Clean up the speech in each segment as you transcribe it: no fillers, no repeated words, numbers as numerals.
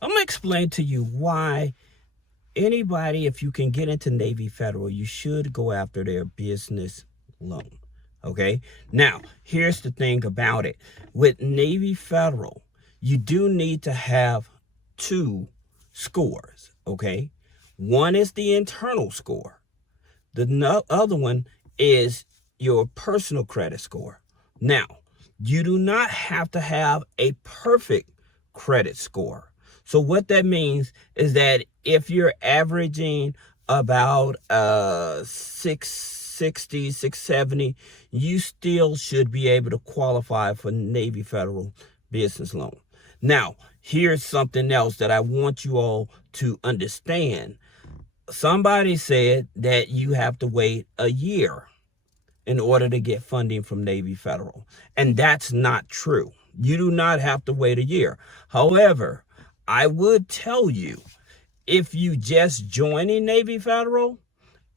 I'm going to explain to you why anybody, if you can get into Navy Federal, you should go after their business loan. Okay. Now, here's the thing about it. With Navy Federal, you do need to have two scores. Okay. One is the internal score. The other one is your personal credit score. Now, you do not have to have a perfect credit score. So what that means is that if you're averaging about 660, 670, you still should be able to qualify for Navy Federal business loan. Now, here's something else that I want you all to understand. Somebody said that you have to wait a year in order to get funding from Navy Federal. And that's not true. You do not have to wait a year. However, I would tell you, if you just joining Navy Federal,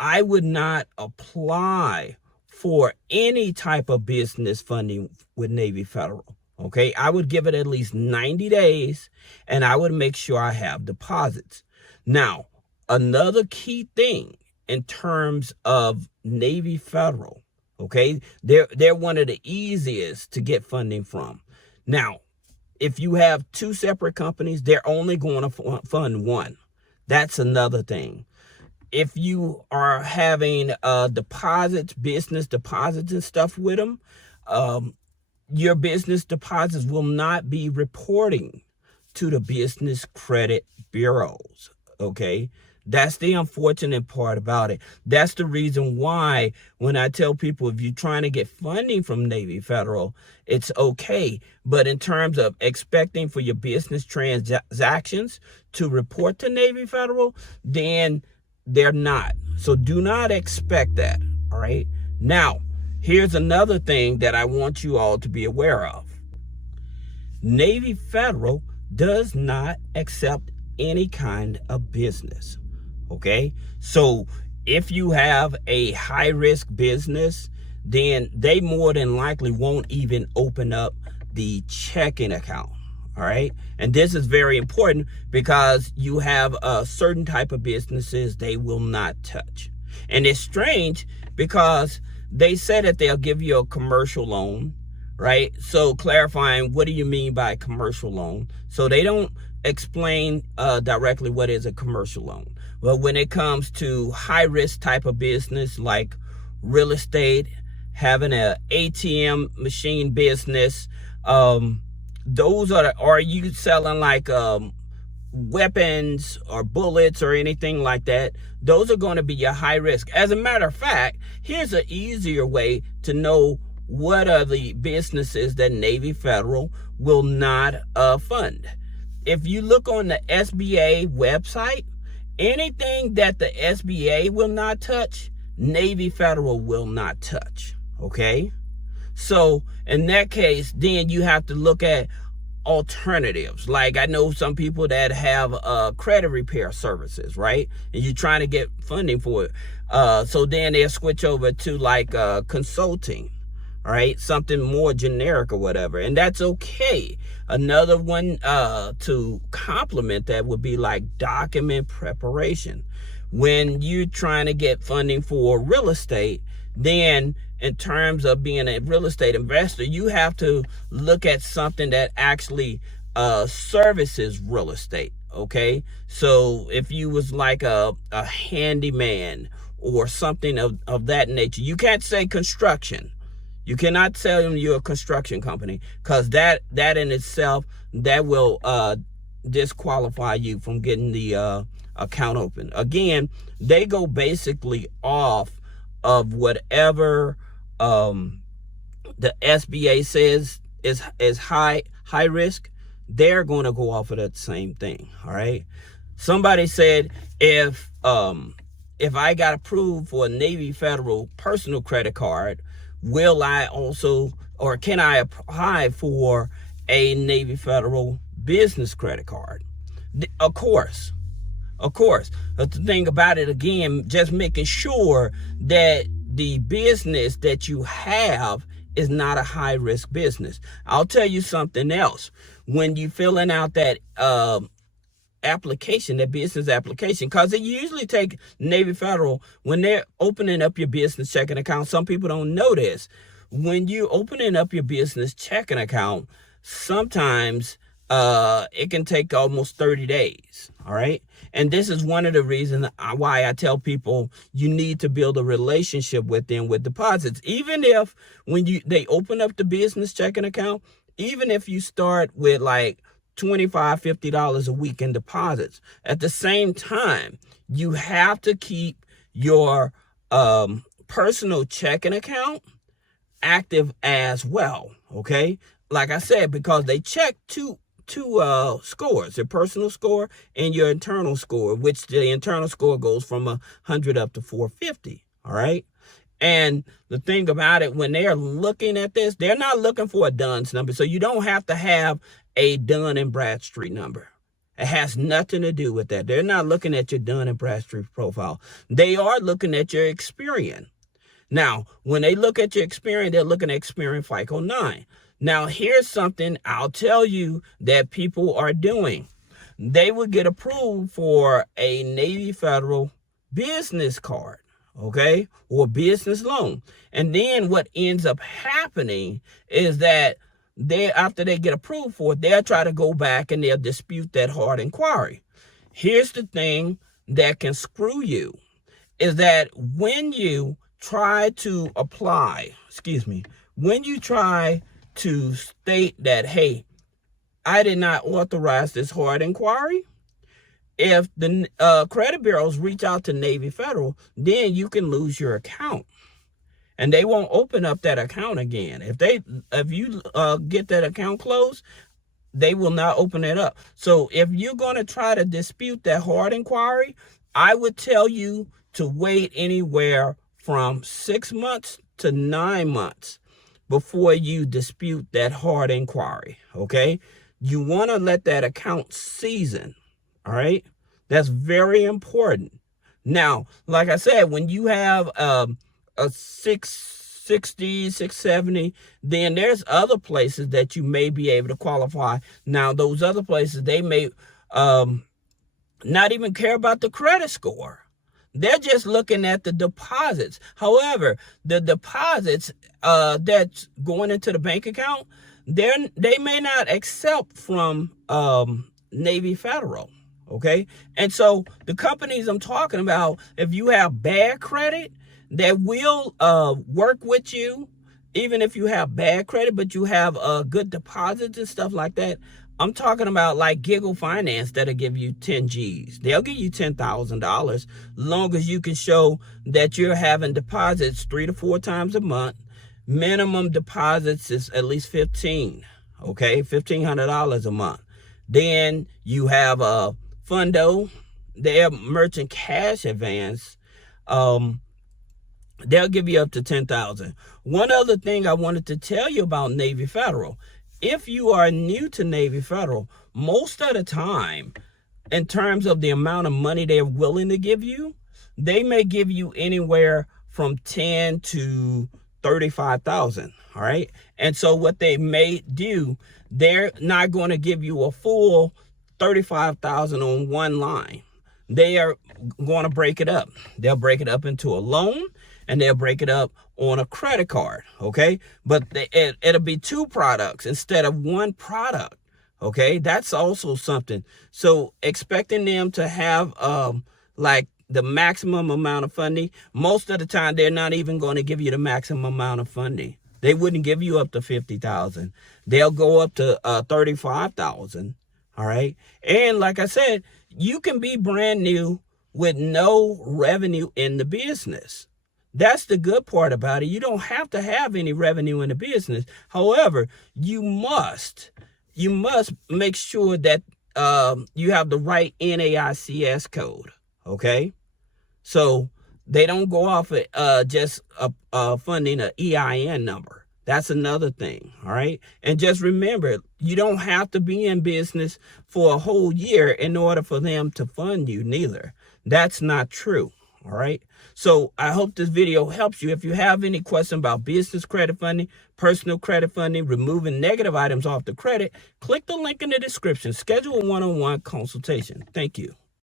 I would not apply for any type of business funding with Navy Federal. Okay, I would give it at least 90 days and I would make sure I have deposits. Now, another key thing in terms of Navy Federal, okay, they're one of the easiest to get funding from. Now, if you have two separate companies, they're only going to fund one. That's another thing. If you are having deposits, business deposits and stuff with them, your business deposits will not be reporting to the business credit bureaus, okay? That's the unfortunate part about it. That's the reason why when I tell people, if you're trying to get funding from Navy Federal, it's okay. But in terms of expecting for your business transactions to report to Navy Federal, then they're not. So do not expect that, all right? Now, here's another thing that I want you all to be aware of. Navy Federal does not accept any kind of business, okay? So if you have a high-risk business, then they more than likely won't even open up the checking account, all right? And this is very important because you have a certain type of businesses they will not touch. And it's strange because they say that they'll give you a commercial loan, right? So clarifying, what do you mean by commercial loan? So they don't explain directly what is a commercial loan. Well, when it comes to high risk type of business like real estate, having an ATM machine business, those are you selling like weapons or bullets or anything like that? Those are going to be your high risk. As a matter of fact, here's an easier way to know what are the businesses that Navy Federal will not fund. If you look on the SBA website, anything that the SBA will not touch, Navy Federal will not touch, okay? So in that case, then you have to look at alternatives. Like I know some people that have credit repair services, right? And you're trying to get funding for it. So then they'll switch over to like consulting, right? Something more generic or whatever. And that's okay. Another one to complement that would be like document preparation. When you're trying to get funding for real estate, then in terms of being a real estate investor, you have to look at something that actually services real estate, okay? So if you was like a handyman or something of that nature, you can't say construction. You cannot tell them you're a construction company because that in itself, that will disqualify you from getting the account open. Again, they go basically off of whatever the SBA says is high risk. They're going to go off of that same thing, all right? Somebody said if I got approved for a Navy Federal personal credit card, will I also, or can I apply for a Navy Federal business credit card? Of course. But the thing about it, again, just making sure that the business that you have is not a high risk business. I'll tell you something else. When you filling out that application, that business application, because it usually take Navy Federal when they're opening up your business checking account. Some people don't know this. When you're opening up your business checking account, sometimes it can take almost 30 days. All right. And this is one of the reasons why I tell people you need to build a relationship with them with deposits. Even if when they open up the business checking account, even if you start with like $25, $50 a week in deposits, at the same time, you have to keep your personal checking account active as well. Okay. Like I said, because they check two scores, your personal score and your internal score, which the internal score goes from 100 up to 450. All right. And the thing about it, when they're looking at this, they're not looking for a Dunn's number. So you don't have to have a Dun and Bradstreet number. It has nothing to do with that. They're not looking at your Dun and Bradstreet profile. They are looking at your Experian. Now, when they look at your Experian, they're looking at Experian FICO 9. Now, here's something I'll tell you that people are doing. They would get approved for a Navy Federal business card, okay, or business loan. And then what ends up happening is that after they get approved for it, they'll try to go back and they'll dispute that hard inquiry. Here's the thing that can screw you, is that when you try to apply, when you try to state that, hey, I did not authorize this hard inquiry, if the credit bureaus reach out to Navy Federal, then you can lose your account. And they won't open up that account again. If you get that account closed, they will not open it up. So if you're going to try to dispute that hard inquiry, I would tell you to wait anywhere from 6 months to 9 months before you dispute that hard inquiry, okay? You want to let that account season, all right? That's very important. Now, like I said, when you have a 660, 670, then there's other places that you may be able to qualify. Now, those other places, they may not even care about the credit score. They're just looking at the deposits. However, the deposits that's going into the bank account, they may not accept from Navy Federal, okay? And so the companies I'm talking about, if you have bad credit, they will work with you, even if you have bad credit, but you have good deposits and stuff like that. I'm talking about like Giggle Finance that'll give you 10 G's. They'll give you $10,000 long as you can show that you're having deposits 3 to 4 times a month. Minimum deposits is at least 15, okay? $1,500 a month. Then you have a Fundo, their merchant cash advance. They'll give you up to $10,000. One other thing I wanted to tell you about Navy Federal. If you are new to Navy Federal, most of the time, in terms of the amount of money they're willing to give you, they may give you anywhere from $10,000 to $35,000. All right. And so what they may do, they're not going to give you a full $35,000 on one line. They are going to break it up. They'll break it up into a loan, and they'll break it up on a credit card, okay? But it'll be 2 products instead of 1 product, okay? That's also something. So expecting them to have like the maximum amount of funding, most of the time they're not even going to give you the maximum amount of funding. They wouldn't give you up to $50,000. They'll go up to $35,000, all right? And like I said, you can be brand new with no revenue in the business. That's the good part about it. You don't have to have any revenue in the business. However, you must make sure that you have the right NAICS code, okay? So they don't go off of just funding an EIN number. That's another thing, all right? And just remember, you don't have to be in business for a whole year in order for them to fund you neither. That's not true, All right. So I hope this video helps you. If you have any question about business credit funding, personal credit funding, removing negative items off the credit, click the link in the description. Schedule a one-on-one consultation. Thank you.